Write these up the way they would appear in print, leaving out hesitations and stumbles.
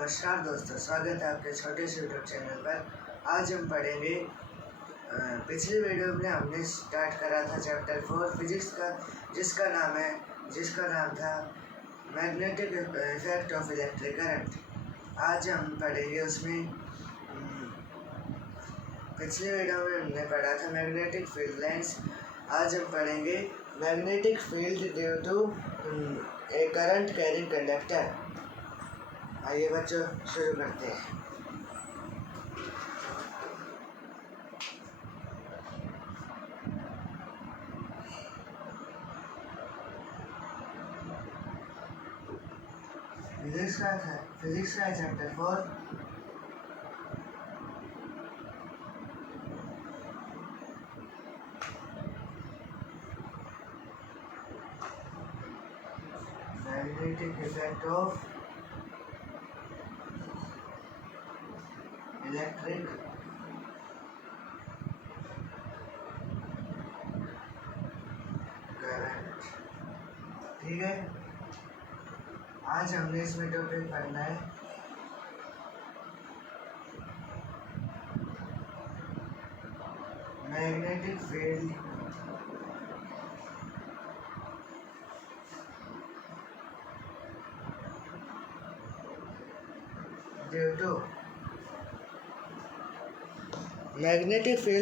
नमस्कार दोस्तों, स्वागत है आपके छोटे से यूट्यूब चैनल पर। आज हम पढ़ेंगे पिछली वीडियो में हमने स्टार्ट करा था चैप्टर 4 फिजिक्स का, जिसका नाम था magnetic effect of electric current. आज हम पढ़ेंगे उसमें पिछली वीडियो में हमने पढ़ा था मैग्नेटिक फील्ड लाइंस। आज हम पढ़ेंगे magnetic field due to a current carrying conductor. आइए बच्चों, शुरू करते हैं। फिजिक्स का chapter 4 magnetic effect of electric current. ठीक है, आज हमने इसमें टॉपिक पढ़ना है magnetic field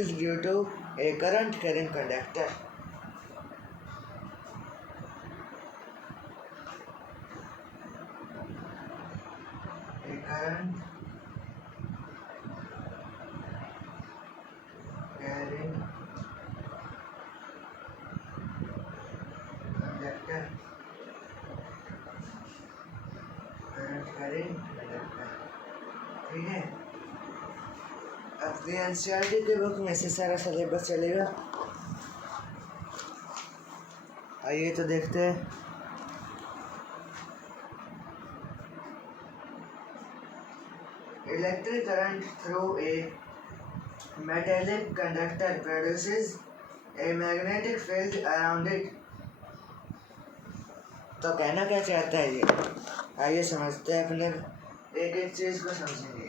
due to a current carrying conductor. current carrying conductor, ठीक है। अब एनसीईआरटी के बुक में से सारा सिलेबस चलेगा। आइए तो देखते हैं। Electric current through a metallic conductor produces a magnetic field around it। तो कहना क्या चाहता है ये? आइए समझते हैं, अपने एक एक चीज को समझेंगे।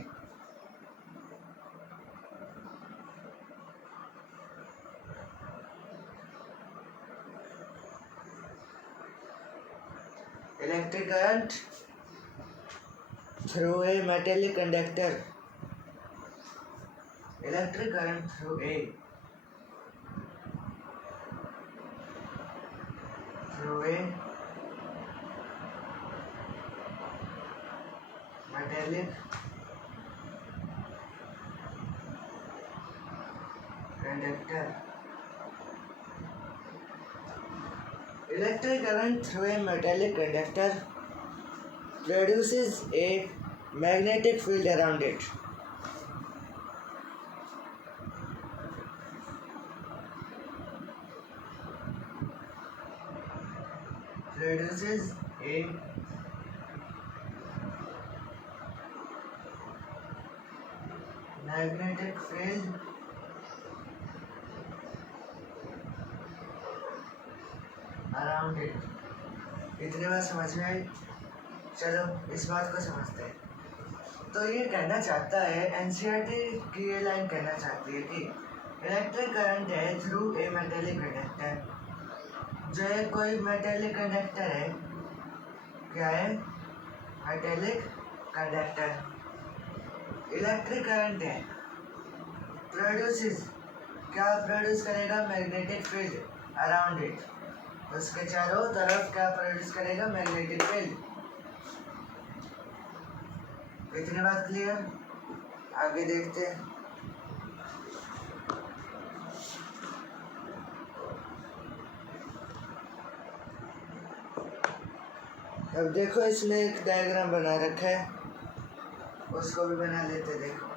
Electric current through a metallic conductor, electric current through a metallic conductor, electric current through a metallic conductor produces a magnetic field around it। Produces a magnetic field around it। इतने बात समझ में आई? चलो इस बात को समझते हैं। तो ये कहना चाहता है, एनसीईआरटी की ये लाइन कहना चाहती है कि इलेक्ट्रिक करंट है थ्रू ए मेटेलिक कंडक्टर। जो है कोई मेटेलिक कंडक्टर है, क्या है? Metallic conductor. इलेक्ट्रिक करंट है, प्रोड्यूसेस, क्या प्रोड्यूस करेगा? Magnetic field around it. उसके चारों तरफ क्या प्रोड्यूस करेगा? Magnetic field. इतनी बात क्लियर? आगे देखते हैं। अब देखो, इसमें एक डायग्राम बना रखा है, उसको भी बना लेते। देखो,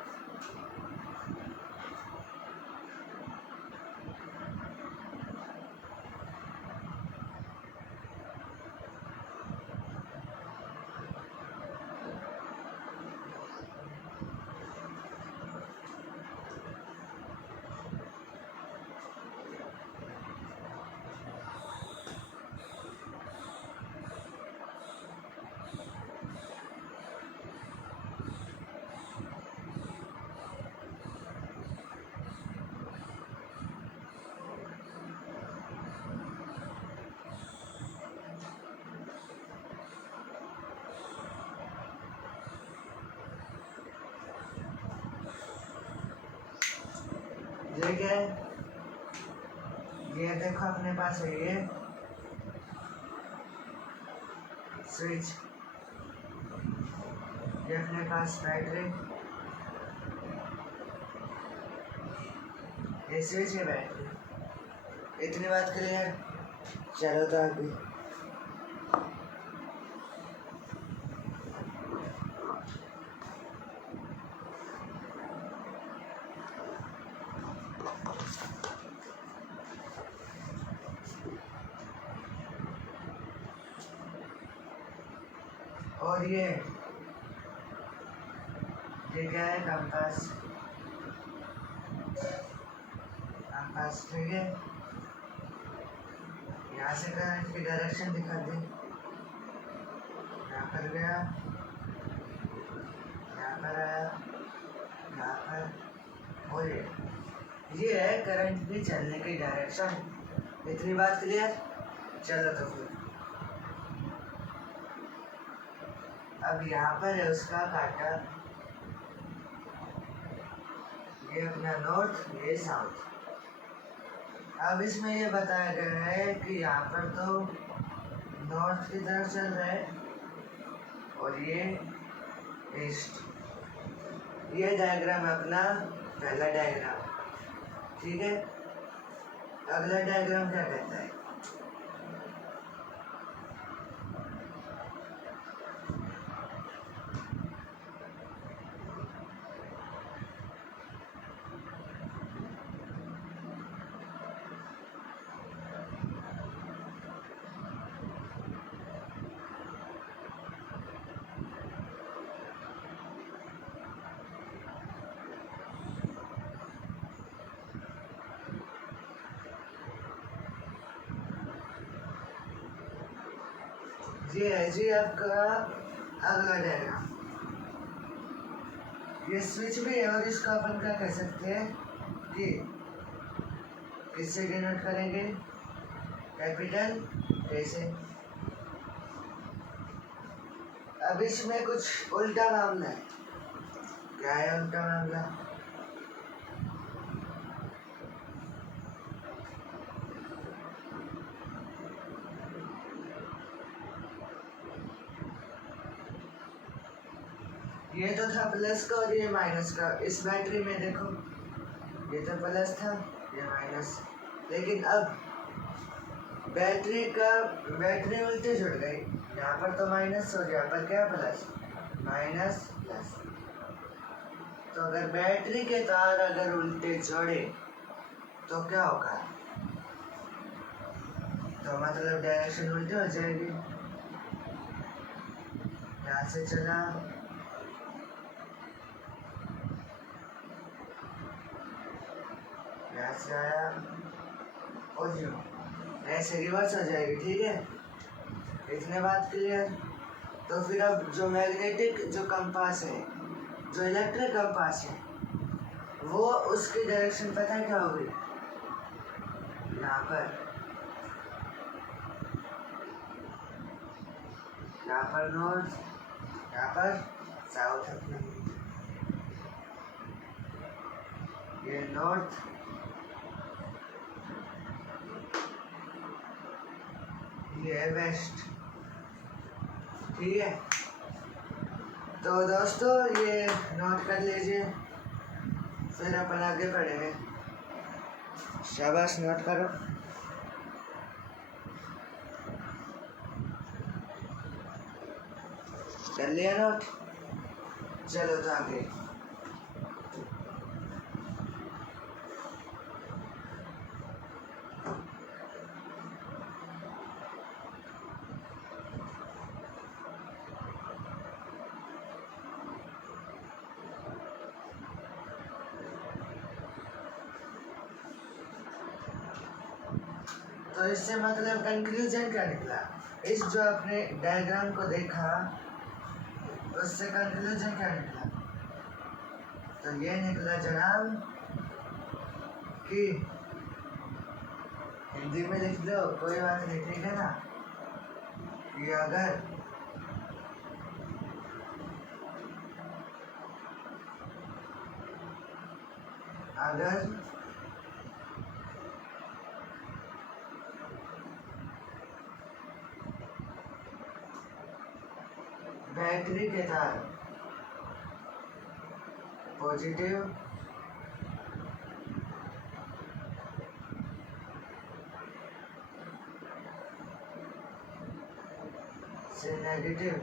ठीक है, ये देखो अपने पास है ये स्विच, ये अपने पास बैटरी, ये स्विच है बैटरी। इतनी बात क्लियर। चलो तो आगे। और ये क्या है? कंपास। कंपास, ठीक है। यहाँ से करंट की डायरेक्शन दिखा दी, यहाँ पर गया, यहाँ पर आया, यहाँ पर। और ये है करंट की चलने की डायरेक्शन। इतनी बात क्लियर। चलो तो फिर अब यहाँ पर है उसका काटा, ये अपना नॉर्थ, ये साउथ। अब इसमें ये बताया गया है कि यहाँ पर तो नॉर्थ की तरफ चल रहा है और ये ईस्ट। ये डायग्राम अपना पहला डायग्राम, ठीक है। अगला डायग्राम क्या कहता है? ये है जी आपका अगला डायग्राम। ये स्विच भी है और इसको अपन क्या कह सकते हैं कि किससे डिनोट करेंगे? कैपिटल कैसे। अब इसमें कुछ उल्टा मामला है। क्या है उल्टा मामला? ये तो था प्लस का और ये माइनस का। इस बैटरी में देखो, ये तो प्लस था, ये माइनस। लेकिन अब बैटरी उल्टे जुड़ गई। यहाँ पर तो माइनस और यहाँ पर क्या प्लस, माइनस प्लस। तो अगर बैटरी के तार अगर उल्टे जोड़े तो क्या होगा? तो मतलब डायरेक्शन उल्टी हो जाएगी। यहाँ से चला, यहाँ से आया और यूं ऐसे रिवर्स हो जाएगी, ठीक है। इतने बात क्लियर। तो फिर अब जो मैग्नेटिक जो कंपास है, जो इलेक्ट्रिक कंपास है, वो उसकी डायरेक्शन पता है क्या होगी? यहाँ पर नॉर्थ, यहाँ पर साउथ। ये नॉर्थ, ये वेस्ट, ठीक है। तो दोस्तों ये नोट कर लीजिए, फिर अपन आगे पढ़ेंगे। शाबाश, नोट करो। कर लिया नोट? चलो तो आगे। तो इससे मतलब कंक्लूजन क्या निकला? इस जो आपने डायग्राम को देखा उससे कंक्लूजन क्या निकला? तो ये निकला जनाब कि हिंदी में लिख लो, कोई बात नहीं, ठीक है ना, कि अगर बैटरी के तार पॉजिटिव से नेगेटिव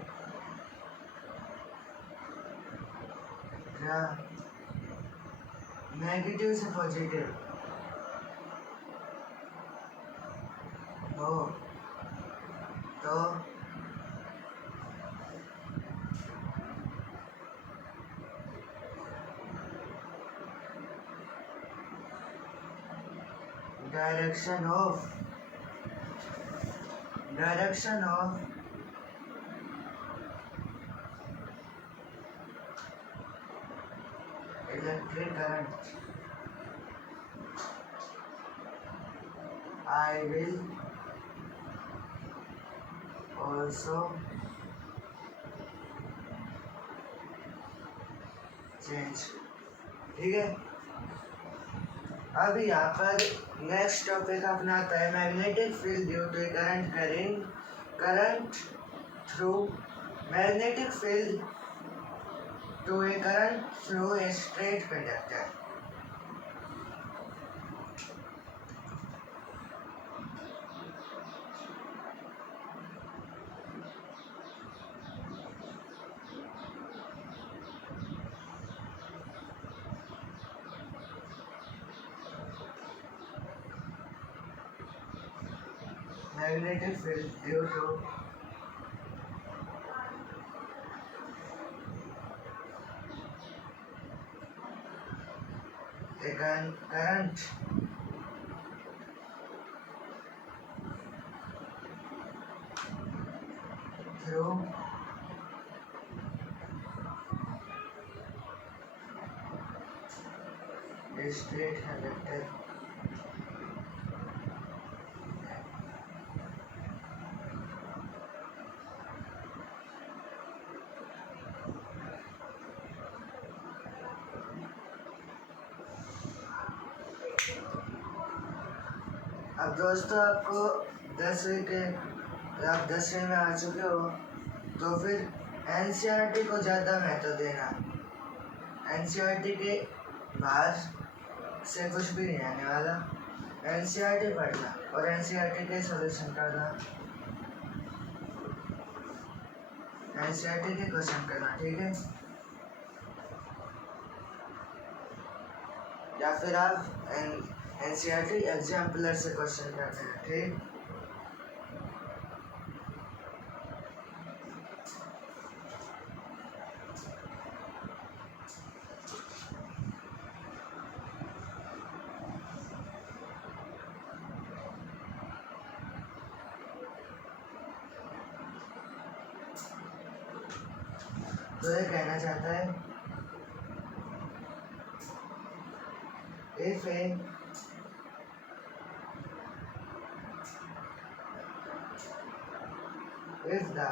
या नेगेटिव से पॉजिटिव हो तो direction of electric current I will also change। ठीक है, अब यहाँ पर नेक्स्ट टॉपिक अपना आता है magnetic field due to current through magnetic field to a current through a straight conductor. Magnetic field due to a current through a straight conductor। अब दोस्तों आपको 10वीं के आप 10वीं में आ चुके हो तो फिर एनसीईआरटी को ज़्यादा महत्व देना। एनसीईआरटी के बाहर से कुछ भी नहीं आने वाला, एनसीईआरटी पढ़ना और एनसीईआरटी के सॉल्यूशन करना, एनसीईआरटी के क्वेश्चन करना। ठीक है, या फिर आप एनसीईआरटी एग्जाम्पलर से क्वेश्चन करते हैं। ठीक, तो ये कहना चाहता है if the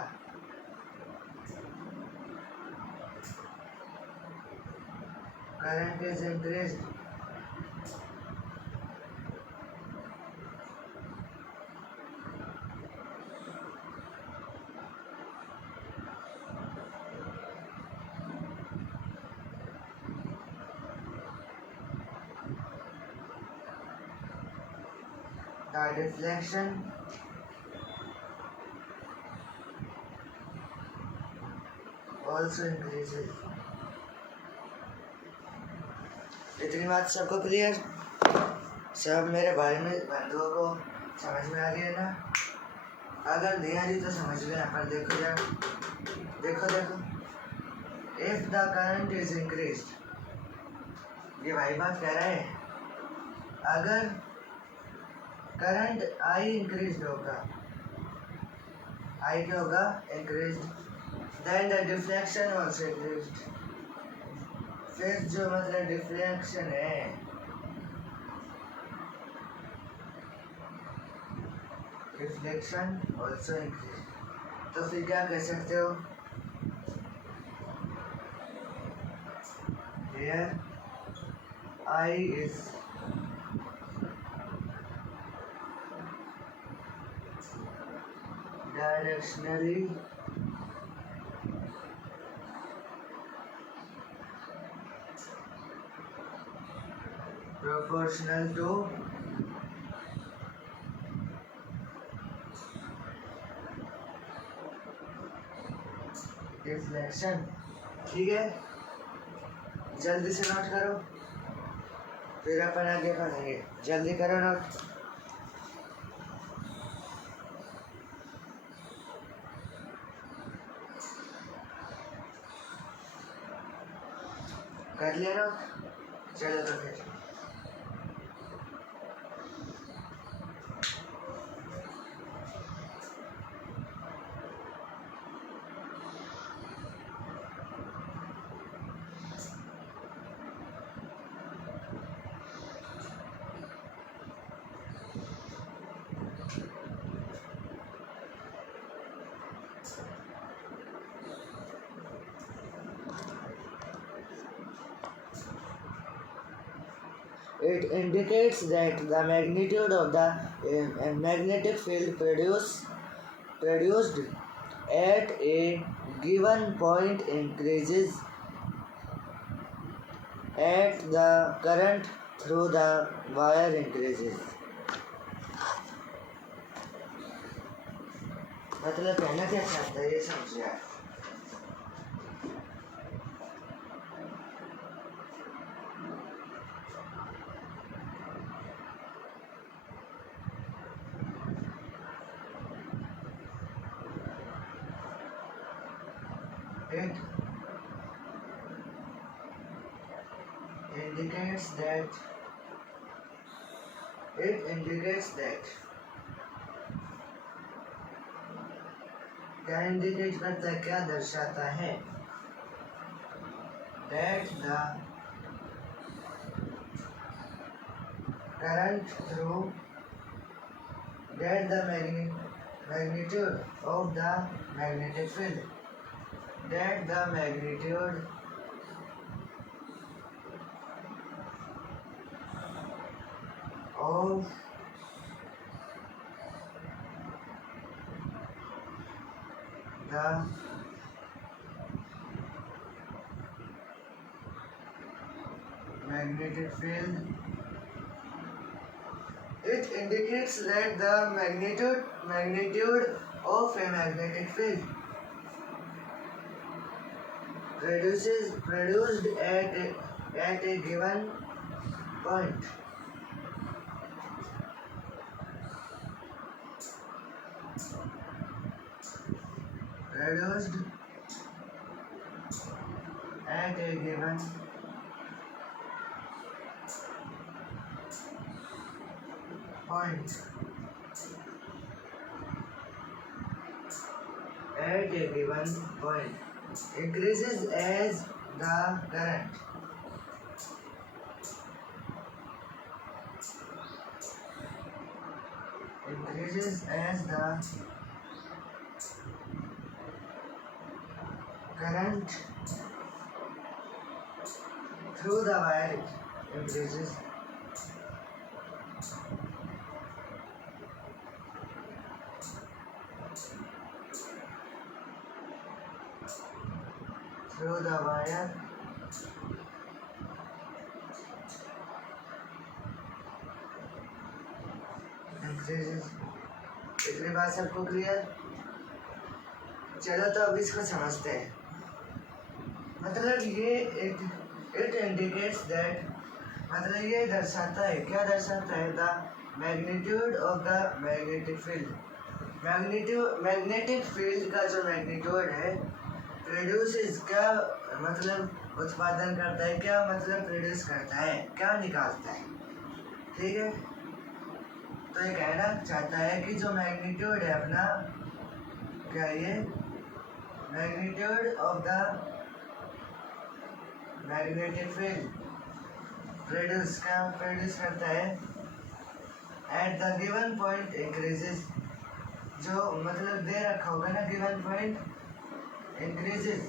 current is increased the deflection also increases। इतनी बात सबको क्लियर? सब मेरे भाई में बंधुओं को समझ में आ रही है ना? अगर नहीं आ रही तो समझ में यहाँ पर देखो यार, देखो if the current is increased, ये भाई बात कह रहा है अगर करंट आई इंक्रीज होगा, आई क्या होगा? Increase. Then the deflection also increase, फिर जो मतलब डिफ्लेक्शन है डिफ्लेक्शन ऑल्सो इंक्रीज। तो फिर क्या कह सकते हो? Here I is directionally proportional to deflection. ठीक है, जल्दी से नोट करो, फिर अपन आगे पढ़ेंगे। जल्दी करो नोट। कर लिया नोट? चलो तो फिर it indicates that the magnitude of the magnetic field produced at a given point increases as the current through the wire increases। मतलब कहना क्या चाहता है ये समझिए आप। It indicates that क्या इंडिकेट करता है, क्या दर्शाता है? That the current through that the magnitude of the magnetic field, that the magnitude of the magnetic field, it indicates that the magnitude of a magnetic field produced at a given point increases as the current through the wire increases through the wire increases। इतनी बात सबको clear? चलो तो अब इसको समझते हैं। मतलब ये इट इंडिकेट्स दैट, मतलब ये दर्शाता है, क्या दर्शाता है? The magnitude of the magnetic field, magnetic field का जो मैग्नीट्यूड है प्रोड्यूसेस, क्या मतलब उत्पादन करता है, क्या मतलब प्रोड्यूस करता है, क्या निकालता है। ठीक है, तो ये कहना चाहता है कि जो मैग्नीट्यूड है अपना, क्या ये magnitude of the magnetic field produce करता है at the given point increases, जो मतलब दे रखा होगा ना गिवन पॉइंट इंक्रीजेस,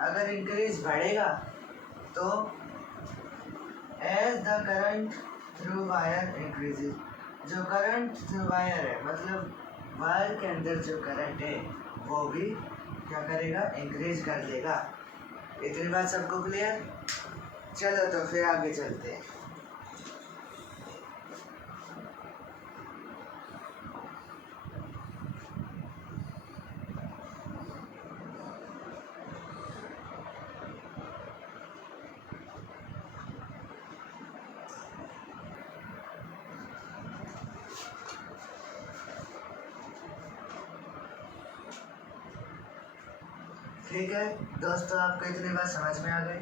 अगर इंक्रीज बढ़ेगा तो as the current through wire increases, जो करंट थ्रू वायर है मतलब वायर के अंदर जो करंट है वो भी क्या करेगा, इंक्रीज कर देगा। इतनी बात सबको क्लियर? चलो तो फिर आगे चलते हैं। ठीक है दोस्तों, आपको इतनी बात समझ में आ गई।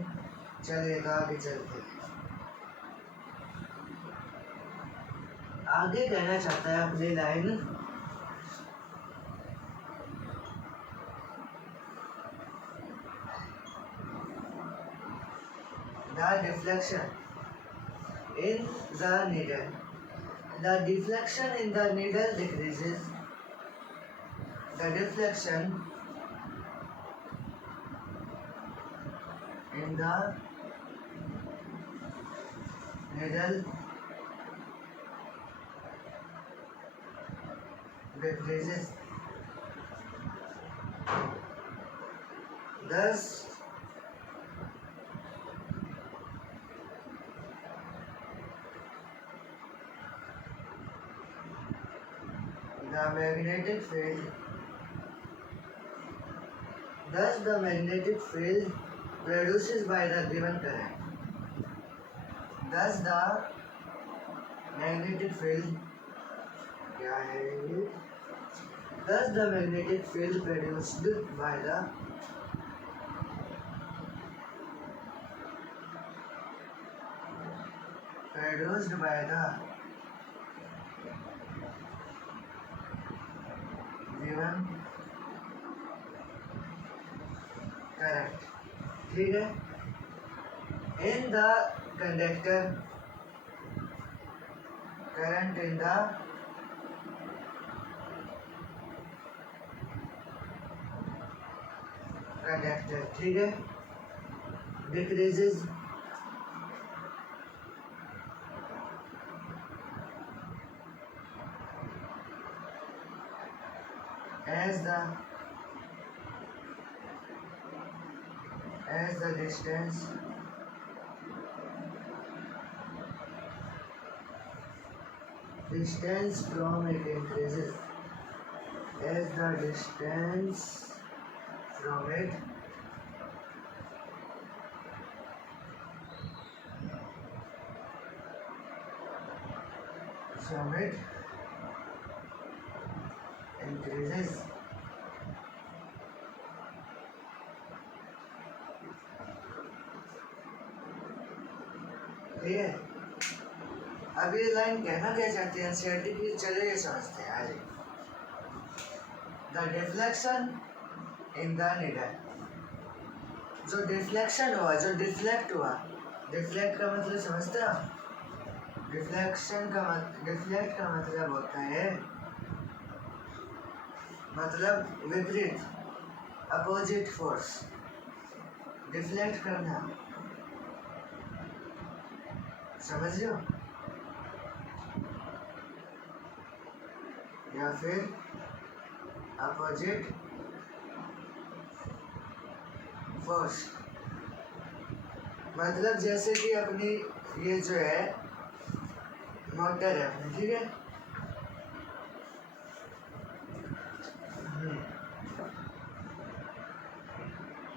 चलिए तो आगे चलते हैं। आगे कहना चाहता है अपनी line, the deflection in the needle, the deflection in the needle decreases, the deflection in the needle decreases. Thus, the magnetic field produced by the given current. Thus the magnetic field क्या है ये? Thus the magnetic field produced by the given current, ठीक है, in the conductor, current in the conductor, ठीक है, decreases as the distance from it increases, as the distance from it increases. ठीक है, अब ये लाइन कहना क्या चाहती है एनसीईआरटी की, चलिए ये समझते हैं आज। The deflection in the needle, जो डिफ्लेक्शन हुआ, जो डिफ्लेक्ट हुआ, डिफ्लेक्ट का मतलब समझते हो? डिफ्लेक्ट का मतलब होता है, मतलब विपरीत, अपोजिट फोर्स, डिफ्लेक्ट करना, समझ लो, या फिर अपोजिट फोर्स, मतलब जैसे कि अपनी ये जो है मोटर है अपनी, ठीक है,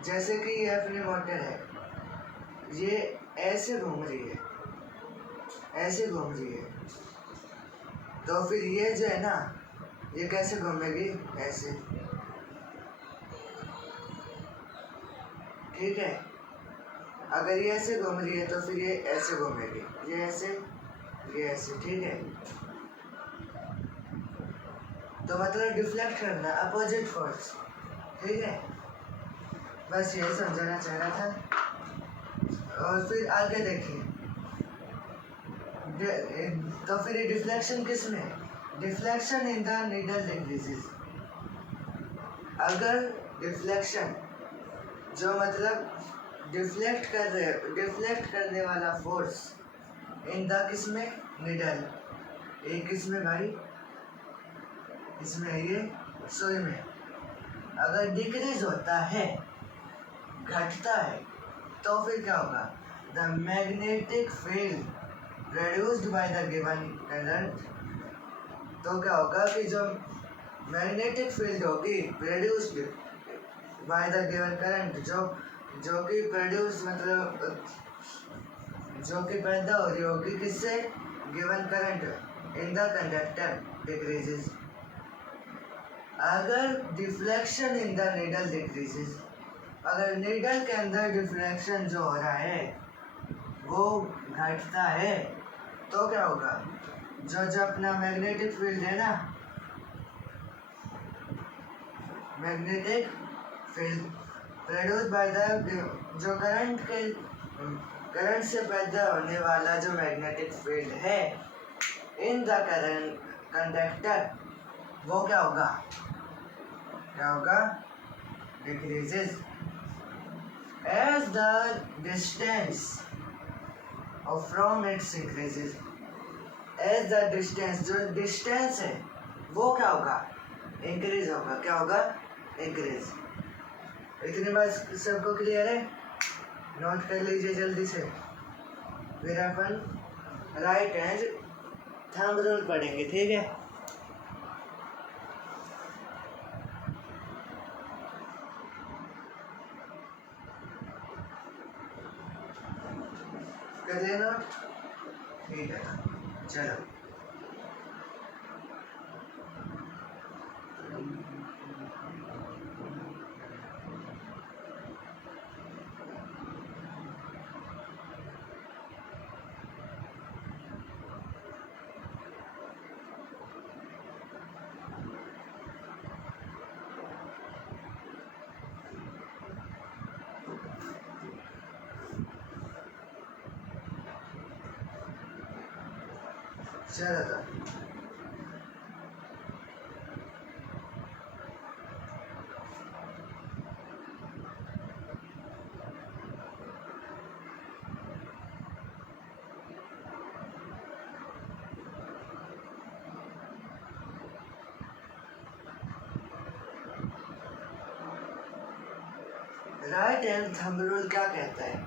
जैसे कि ये अपनी मोटर है, ये ऐसे घूम रही है, ऐसे घूम रही है, तो फिर ये जो है ना, ये कैसे घूमेगी? ऐसे, ठीक है, अगर ये ऐसे घूम रही है तो फिर ये ऐसे घूमेगी, ये ऐसे, ये ऐसे, ठीक है, तो मतलब डिफ्लेक्ट करना, अपोजिट फोर्स, ठीक है, बस ये समझाना चाह रहा था। और फिर आगे देखिए, तो फिर ये डिफ्लेक्शन किस में? Deflection in the needle decreases. अगर डिफ्लेक्शन, जो मतलब डिफ्लेक्ट करने वाला फोर्स इन द किस में? नीडल, एक किस में भाई? इसमें, ये सुई में, अगर डिक्रीज होता है, घटता है, तो फिर क्या होगा? The magnetic field produced by the given current, तो क्या होगा कि जो मैग्नेटिक फील्ड होगी produced by the given current, जो कि प्रोड्यूस मतलब जो कि पैदा हो रही होगी किससे? Given current in the conductor decreases. अगर deflection in the needle decreases, अगर नीडल के अंदर डिफ्रैक्शन जो हो रहा है वो घटता है तो क्या होगा, जो अपना मैग्नेटिक फील्ड है ना, magnetic field produce by the, जो करंट से पैदा होने वाला जो मैग्नेटिक फील्ड है इन द करंट कंडक्टर, वो क्या होगा, decreases as the distance from its increases, as the distance, जो डिस्टेंस है वो क्या होगा, इंक्रीज होगा, क्या होगा, इंक्रीज। इतनी बात सबको क्लियर है, नोट कर लीजिए जल्दी से। फिर अपन राइट हैंड थंब रूल पढ़ेंगे, ठीक है। कर लेना, ठीक है, चलो। चलो तो राइट हैंड थंब रूल क्या कहता है,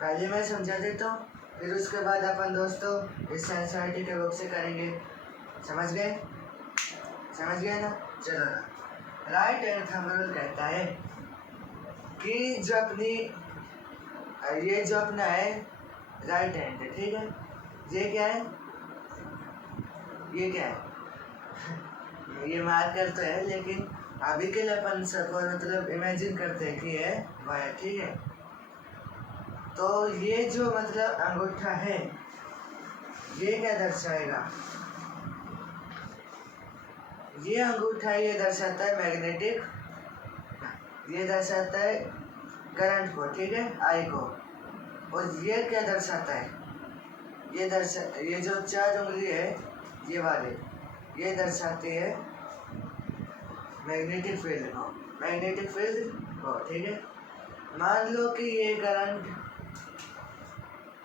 पहले मैं समझा देता हूँ, फिर उसके बाद अपन दोस्तों इस एनसीईआरटी के बुक से करेंगे। समझ गए ना, चलो ना। राइट हैंड थंब रूल कहता है कि जो अपनी ये जो अपना है राइट हैंड है, ठीक है, ये क्या है, ये मार्कर तो है, लेकिन अभी के लिए अपन सबको मतलब इमेजिन करते हैं कि ये वायर, ठीक है। तो ये जो मतलब अंगूठा है ये क्या दर्शाएगा, ये अंगूठा ये दर्शाता है मैग्नेटिक, ये दर्शाता है करंट को, ठीक है, आई को। और ये क्या दर्शाता है, ये जो 4 उंगली है ये वाले, ये दर्शाती है मैग्नेटिक फील्ड को, ठीक है। मान लो कि ये करंट,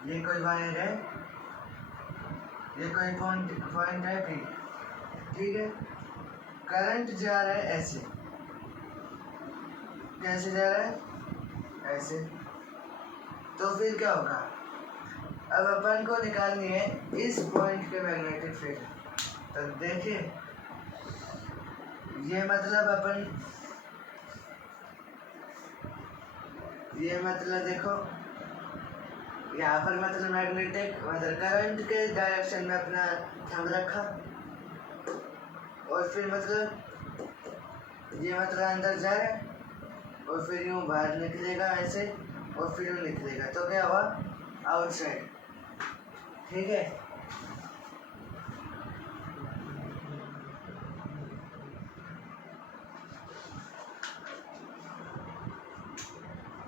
ये कोई वायर है, ये कोई पॉइंट है P, ठीक है। करंट जा रहा है ऐसे, कैसे जा रहा है, ऐसे। तो फिर क्या होगा, अब अपन को निकालनी है इस पॉइंट के मैग्नेटिक फील्ड। तो देखिए ये मतलब देखो यहाँ पर मतलब मैग्नेटिक मतलब करंट के डायरेक्शन में अपना थंब रखा, और फिर मतलब ये मतलब अंदर जा रहा है और फिर यूँ बाहर निकलेगा ऐसे, और फिर यूँ निकलेगा, तो क्या हुआ, आउटसाइड, ठीक है।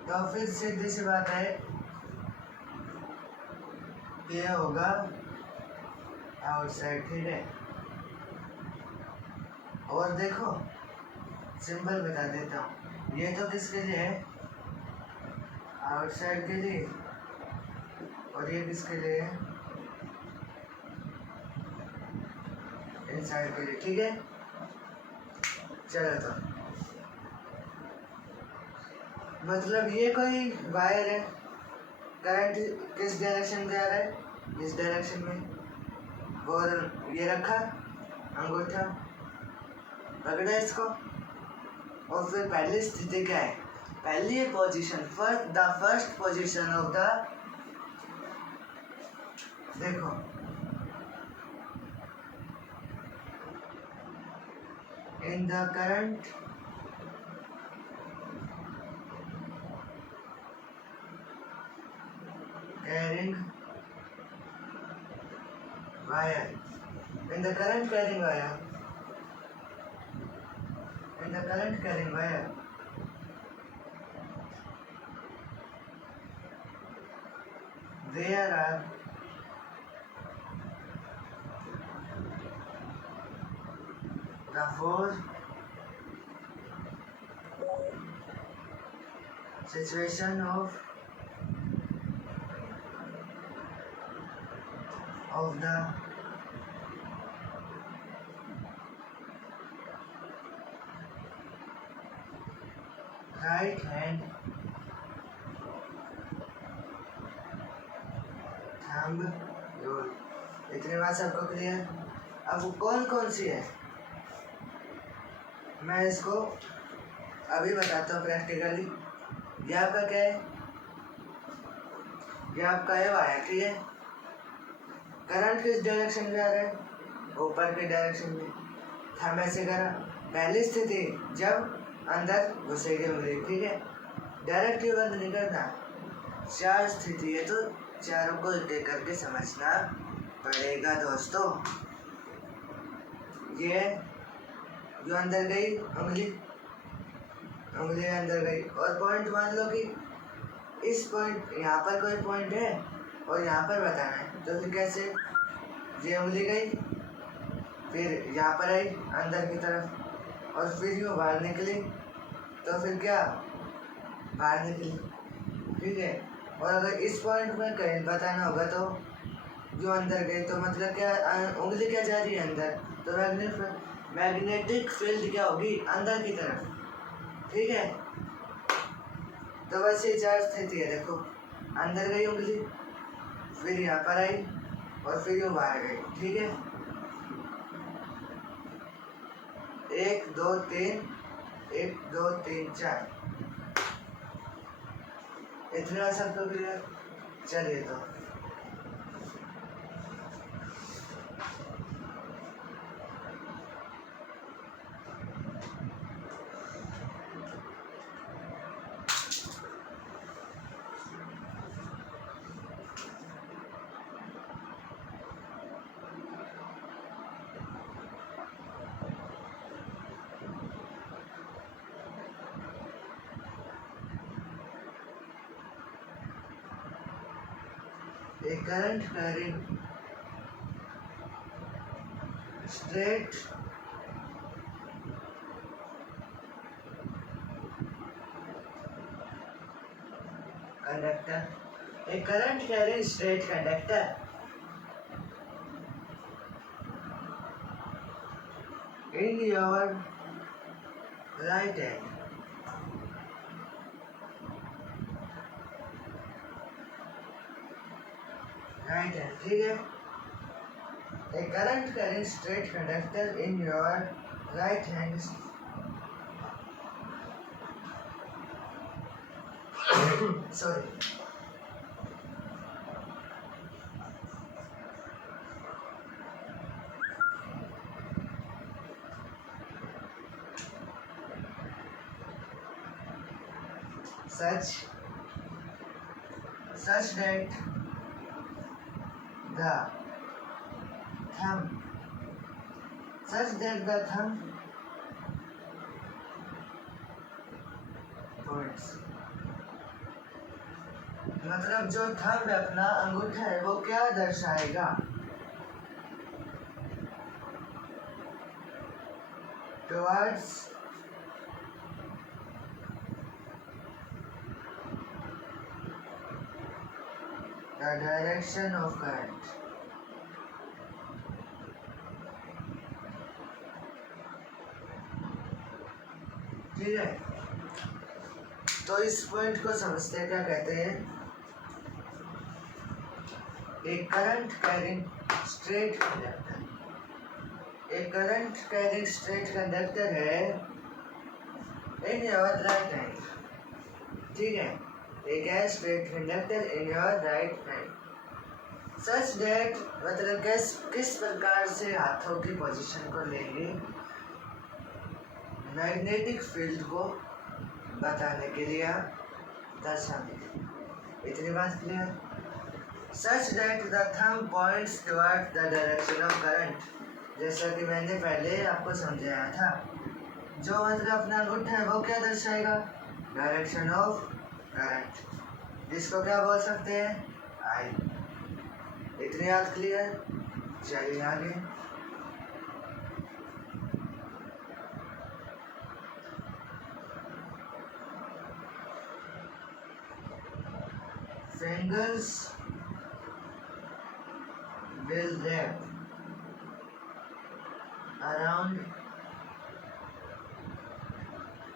तो फिर सीधी सी बात है, ये होगा आउटसाइड, ठीक है। और देखो सिंबल बता देता हूँ, ये तो किसके लिए है, आउटसाइड के लिए, और ये किसके लिए है, इनसाइड के लिए, ठीक है। चलो तो मतलब ये कोई वायर है, करंट किस डायरेक्शन में जा रहा है, इस डायरेक्शन में, और ये रखा अंगूठा, पकड़ा इसको, और फिर पहली स्थिति क्या है, पहली position, first position of the, देखो in the current carrying wire. In the current carrying wire, there are the four situation of the right hand thumb rule. इतनी बात सबको क्लियर? अब वो कौन कौन सी है मैं इसको अभी बताता हूँ प्रैक्टिकली। ये आपका क्या है? ये आपका है वायर, ठीक है। करंट किस डायरेक्शन में जा रहा है? ऊपर के डायरेक्शन में। थंब ऐसे करा, पहली स्थिति जब अंदर घुसेगी उंगली, ठीक है। डायरेक्टली बंद नहीं करना। चार स्थिति है तो चारों को देख करके समझना पड़ेगा दोस्तों। ये जो अंदर गई उंगली अंदर गई, और पॉइंट मान लो कि इस पॉइंट यहाँ पर कोई पॉइंट है और यहाँ पर बताना है, तो फिर कैसे? ये उंगली गई, फिर यहाँ पर आई अंदर की तरफ, और फिर यूँ बाहर निकली, तो फिर क्या? बाहर निकली, ठीक है। और अगर इस पॉइंट में कहीं बताना होगा तो जो अंदर गई, तो मतलब क्या? उंगली क्या जा रही है? अंदर। तो मैग्नेटिक फील्ड क्या होगी? अंदर की तरफ, ठीक है। तो बस ये चार स्थिति है, देखो। अंदर गई उंगली, फिर यहाँ पर आई, और फिर यूँ बाहर गई, ठीक है। 1 2 3 1 2 3 4। इतना सबको क्लियर? चलिए तो a current carrying straight conductor in your right hand, ठीक है। A current carrying straight conductor in your right hand sorry such that the thumb points, मतलब जो थंब अपना अंगूठा है वो क्या दर्शाएगा? Towards the direction of current, ठीक है। तो इस पॉइंट को समझते हैं, क्या कहते हैं? एक करंट कैरिंग स्ट्रेट कंडक्टर है इन योर राइट हैंड, ठीक है। एक है straight conductor in your right hand, such that मतलब किस प्रकार से हाथों की पोजीशन को लेंगे मैग्नेटिक फील्ड को बताने के लिए, दर्शाने। इतनी बात clear? such that the thumb points towards the direction of current। जैसा कि मैंने पहले आपको समझाया था, जो मतलब अपना अंगूठा है वो क्या दर्शाएगा, डायरेक्शन ऑफ करंट, जिसको क्या बोल सकते हैं, आई। इतनी बात क्लियर। चलिए आगे। Fingers will wrap around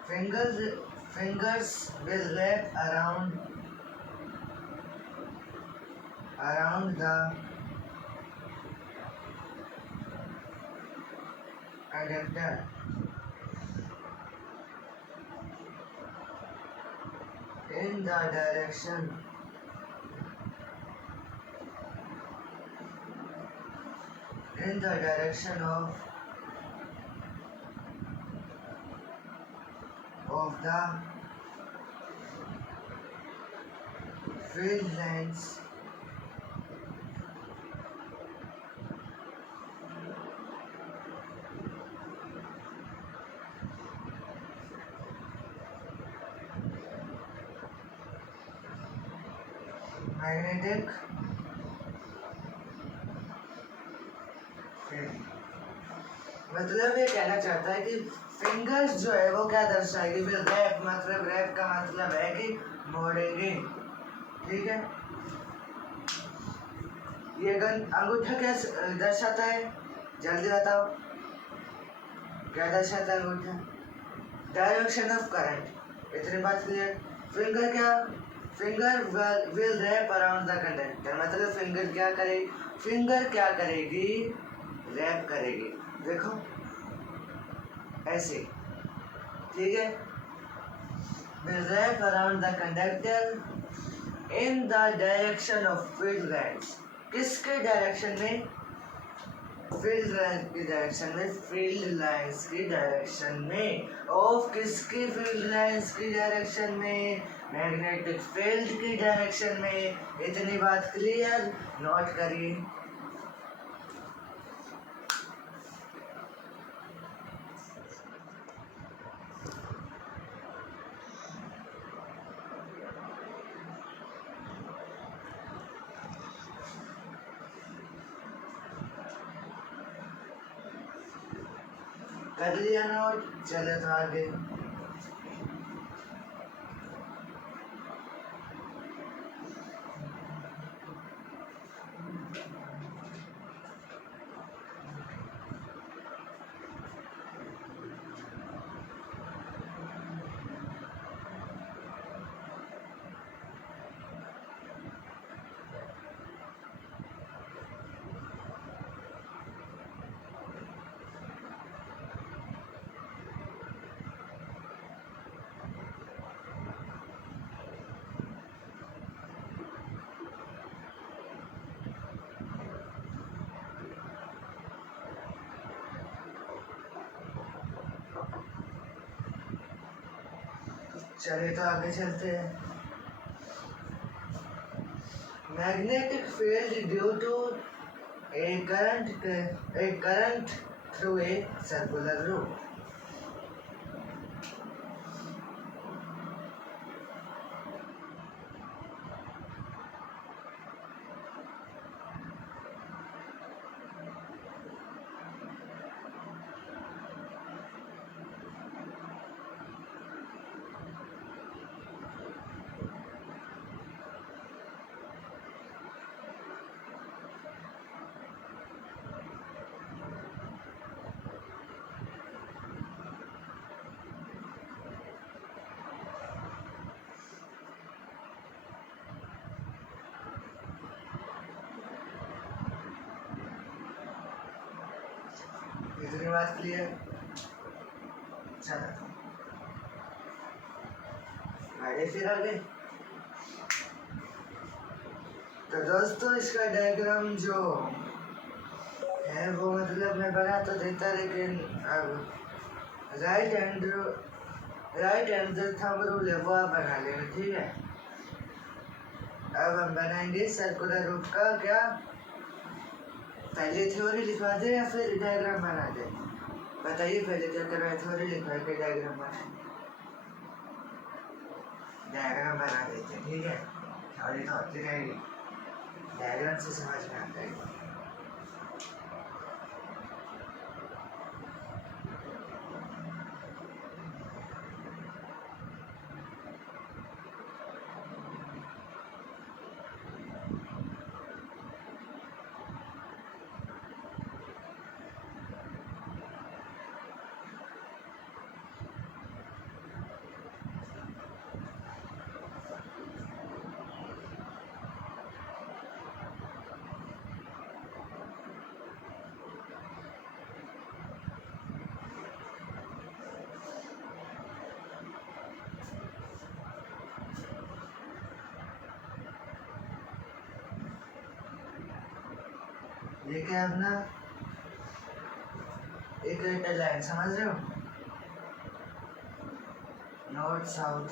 fingers will wrap around the conductor in the direction of the field lines magnetic field। मतलब ये कहना चाहता है कि फिंगर्स जो है वो क्या दर्शाएगी, फिर रैप मतलब रैप का मतलब है कि मोड़ेंगे, ठीक है। ये अंगूठा क्या दर्शाता है, जल्दी बताओ, क्या दर्शाता है अंगूठा, डायरेक्शन ऑफ करंट। इतनी बात क्लियर। फिंगर क्या, finger will wrap around the conductor, मतलब फिंगर क्या करेगी, फिंगर क्या करेगी, रैप करेगी। देखो ऐसे, ठीक है। Will wrap around the conductor in the direction of field lines. किसके डायरेक्शन में, फील्ड लाइन की डायरेक्शन में, फील्ड लाइंस की डायरेक्शन में। ऑफ किसकी फील्ड लाइंस की डायरेक्शन में, मैग्नेटिक फील्ड की डायरेक्शन में। इतनी बात क्लियर, नोट करिए। कर लिया नोट, चले तो आगे। चलिए तो आगे चलते हैं। Magnetic field due to a current through a circular route. इतनी बात क्लियर। चलो आगे फिर आगे। तो दोस्तों इसका डायग्राम जो है वो मतलब मैं बना तो देता, लेकिन अब राइट हैंड थंब रूल है वो आप बना लेना, ठीक है। अब हम बनाएंगे सर्कुलर रूट का क्या, पहले थ्योरी लिखवा दे या फिर डायग्राम बना दे? बताइए पहले क्या करवाए, थ्योरी लिखवा के डायग्राम बनाए? डायग्राम बना देते, ठीक है। और ये तो होती रहेगी, डायग्राम से समझ में आता है। ये क्या है अपना, एक रेड लाइन, समझ रहे हो, नॉर्थ साउथ,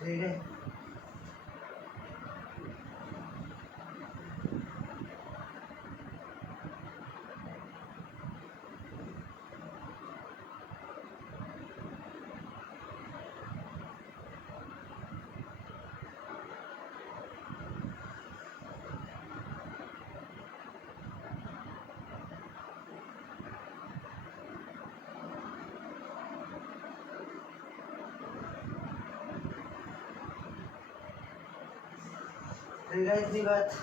ठीक है। ठीक है इतनी बात।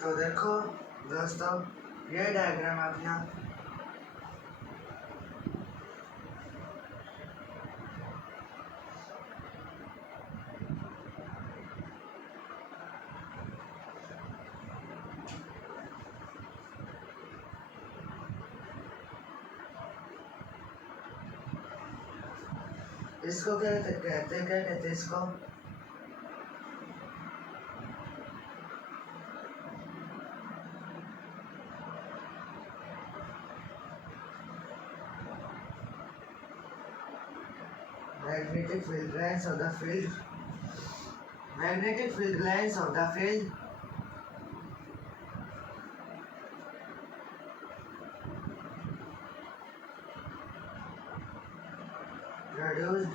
तो देखो दोस्तों, ये डायग्राम आप यहाँ इसको क्या कहते हैं, क्या कहते हैं इसको, magnetic field lines of the field, magnetic field lines of the field produced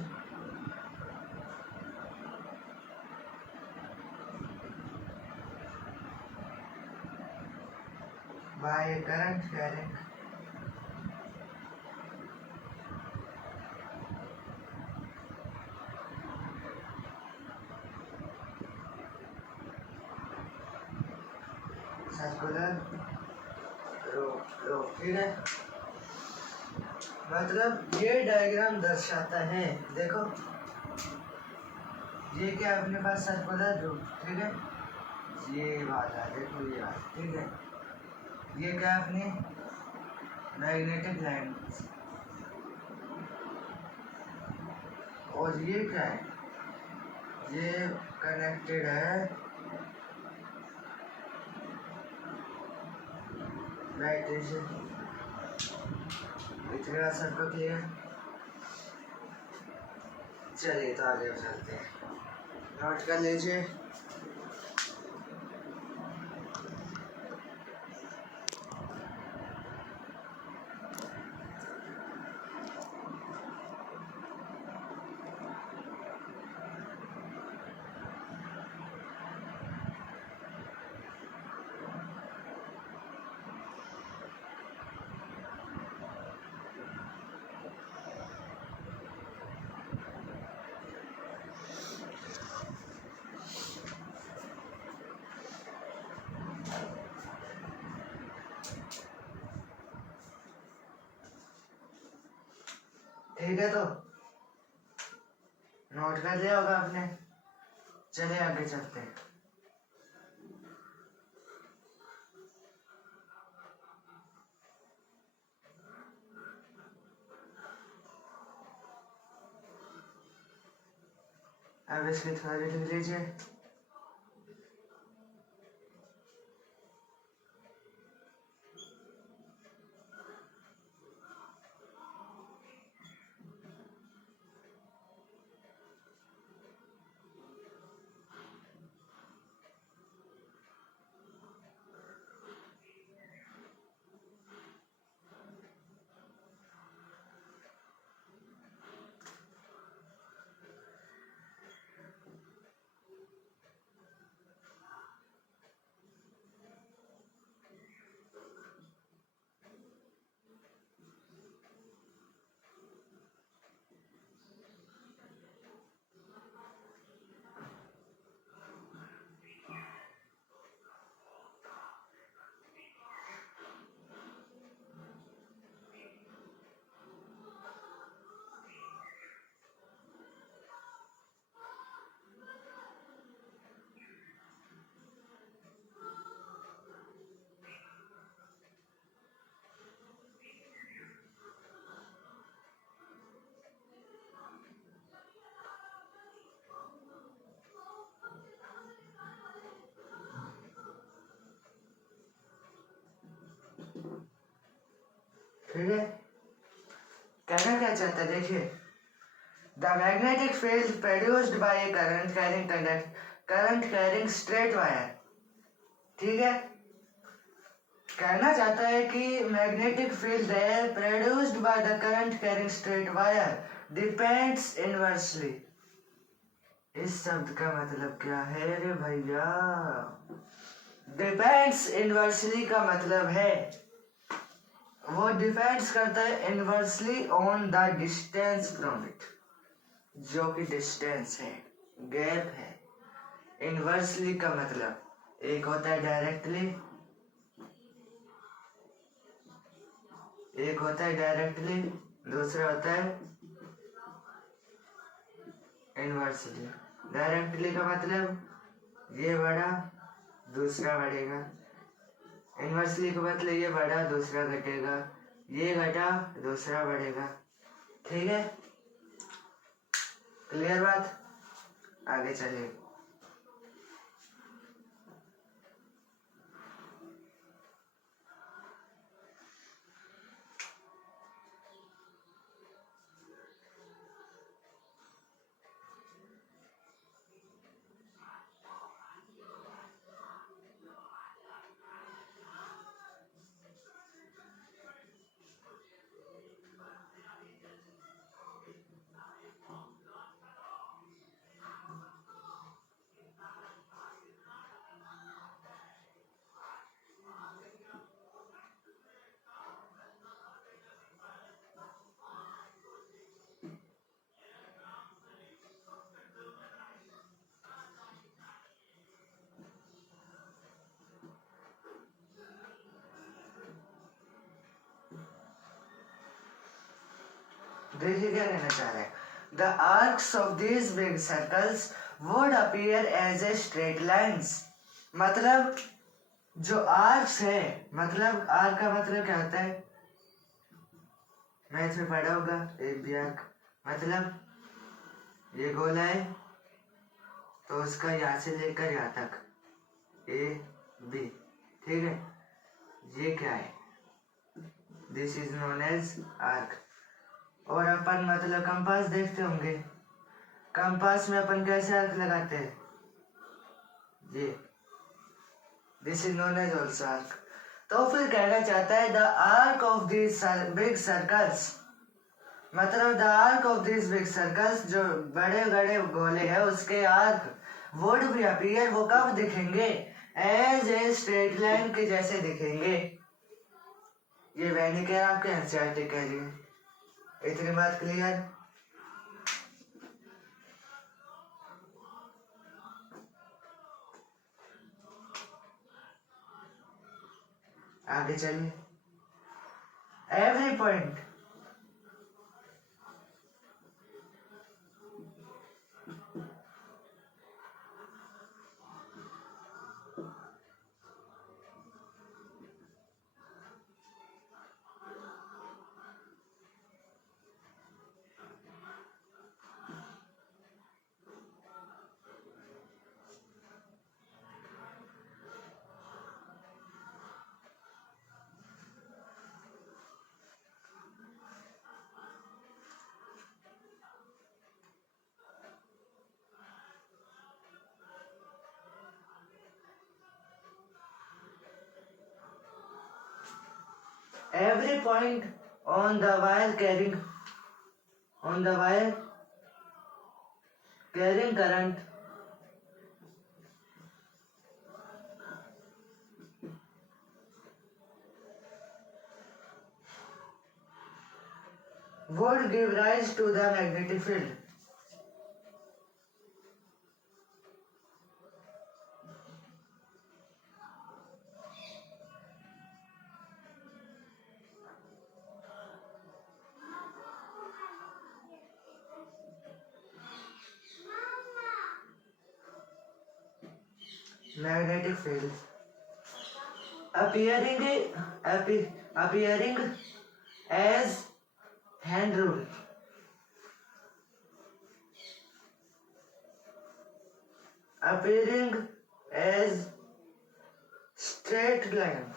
by a current carrying circular road, ठीक है। मतलब ये डायग्राम दर्शाता है, देखो ये क्या अपने पास सर्कुलर रोड, ठीक है, ये बात है, देखो ये बात, ठीक है। ये क्या अपनी मैग्नेटिक लाइन, और ये क्या है, ये कनेक्टेड है लाइट से, इतने सबको क्लियर। चलिए तो आगे चलते हैं, नोट कर लीजिए। ठीक है, तो नोट कर लिया होगा आपने। चलिए आगे चलते हैं। अब इसकी थ्योरी लिख लीजिए। ठीक है, कहना क्या चाहता है देखिए। The magnetic field produced by A current carrying straight wire. ठीक है, कहना चाहता है कि मैग्नेटिक फील्ड है produced by the current carrying straight wire depends inversely. इस शब्द का मतलब क्या है रे भैया? डिपेंड्स इनवर्सली का मतलब है वो डिपेंड्स करता है inversely on the distance from it, जो कि डिस्टेंस है, गैप है। इनवर्सली का मतलब एक होता है डायरेक्टली, एक होता है डायरेक्टली, दूसरा होता है इनवर्सली। डायरेक्टली का मतलब ये बढ़ा दूसरा बढ़ेगा, इनवर्सली का मतलब ये बढ़ा दूसरा घटेगा, ये घटा दूसरा बढ़ेगा। ठीक है, क्लियर बात? आगे चलिए। देखिए क्या कहना चाह रहे हैं। The arcs of these big circles would appear as a straight lines. मतलब जो आर्क्स है, मतलब आर्क का मतलब क्या होता है? मैथ में पढ़ा होगा एक भी आर्क, मतलब ये गोला है तो उसका यहाँ से लेकर यहाँ तक ए बी। ठीक है, ये क्या है? This is known as arc. और अपन मतलब कंपास देखते होंगे, कंपास में अपन कैसे आर्क लगाते हैं? ये this is known as also arc. तो फिर कहना चाहता है the arc of this big circles, मतलब the arc of this big circles, जो बड़े बड़े गोले हैं उसके आर्क वुड भी अपीयर, वो कब दिखेंगे? एज ए स्ट्रेट लाइन के जैसे दिखेंगे। ये वैनी कह रहा, आपके एनसीईआरटी कह रही है। इतनी बात क्लियर? आगे चलिए। Every point every point on the wire carrying current would give rise to the magnetic field. Magnetic field appearing as hand rule. Appearing as straight line.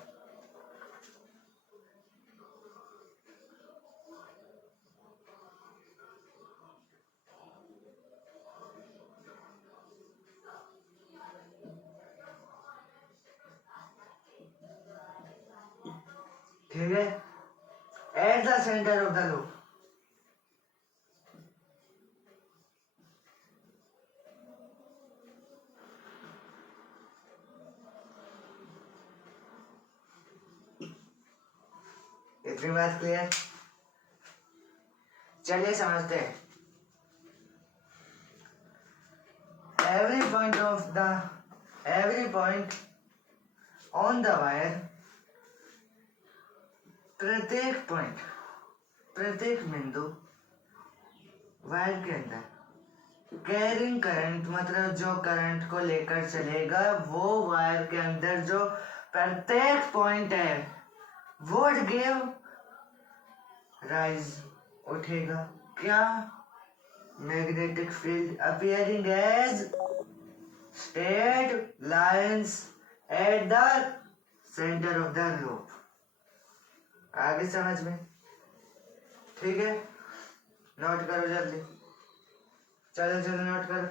ठीक है, at the center of the loop. इतनी बात clear? चलिए समझते हैं। Every point on the wire, प्रत्येक बिंदु wire के अंदर कैरिंग करंट मतलब जो करंट को लेकर चलेगा वो वायर के अंदर जो प्रत्येक पॉइंट है वुड गिव राइज उठेगा क्या? Magnetic field appearing as straight lines at the center of the loop. आगे समझ में? ठीक है, नोट करो जल्दी। चलो नोट करो।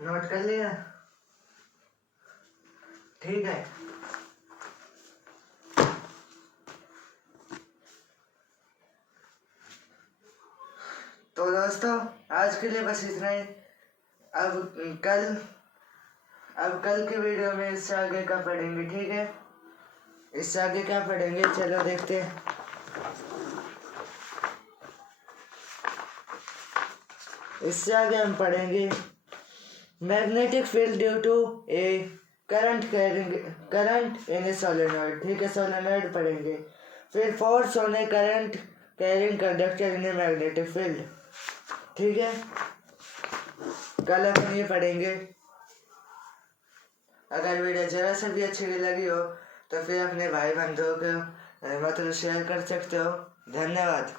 नोट कर लिया? ठीक है, तो दोस्तों आज के लिए बस इतना ही। अब कल की वीडियो में इससे आगे क्या पढ़ेंगे, ठीक है? इससे आगे क्या पढ़ेंगे चलो देखते हैं। इससे आगे हम पढ़ेंगे magnetic field due to a current in a solenoid, ठीक है? सोलेनॉइड पढ़ेंगे। फिर force on a current carrying conductor in a magnetic field, ठीक है? कल अपन ये पढ़ेंगे। अगर वीडियो जरा सा भी अच्छी लगी हो तो फिर अपने भाई बंधुओं को मतलब शेयर कर सकते हो। धन्यवाद।